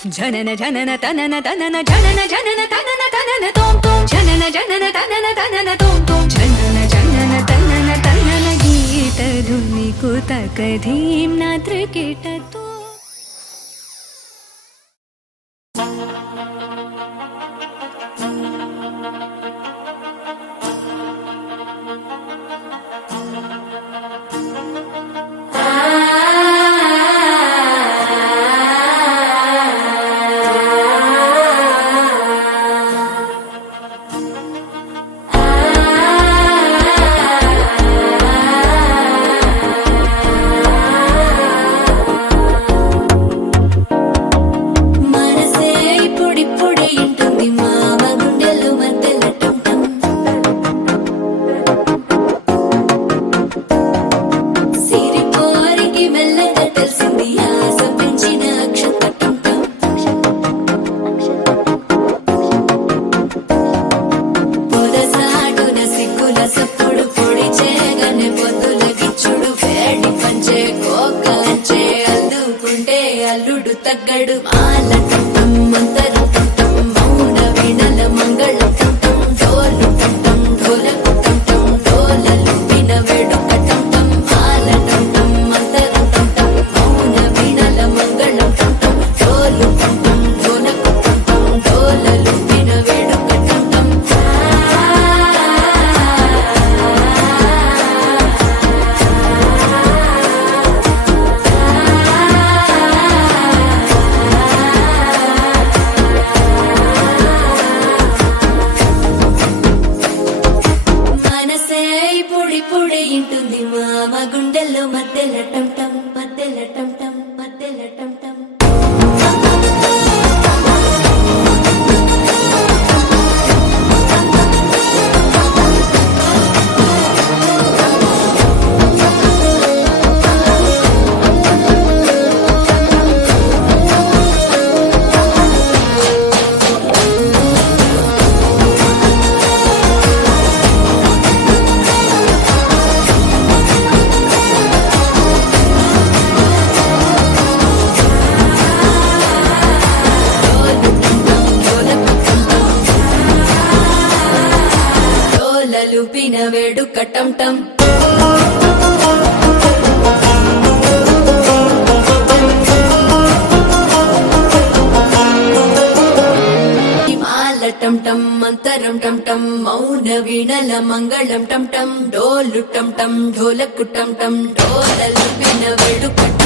జనన జనన తనన తనన జనన జనన తనన తనన తోం తోం జనన జనన తనన తనన తోం తోం జనన జనన తనన తనన గీత ధుని కుతక ధీం నాత్ర కిటతో అల్లుడు తగ్గడు మాల టం మంతరం టం మౌన వీణల మంగళం టం డోలు టం ఢోలకు టం డోలలు విన వేడుక టం మాల టం మంతరం టం మౌన వీణల మంగళం టం డోలు టం ఢోలకు టం డోలలు విన వేడుక టం ఇంటుంది మామ గుండెల్లో మధ్యల టం టం మధ్యల టం టం మధ్యల టం టం లుపిన వేడుక టం టం మాల టం టం మంతరం టం టం మౌన వీణల మంగళం టం టం డోలు టం టం ఢోలకు టం టం డోల లుపిన వేడుక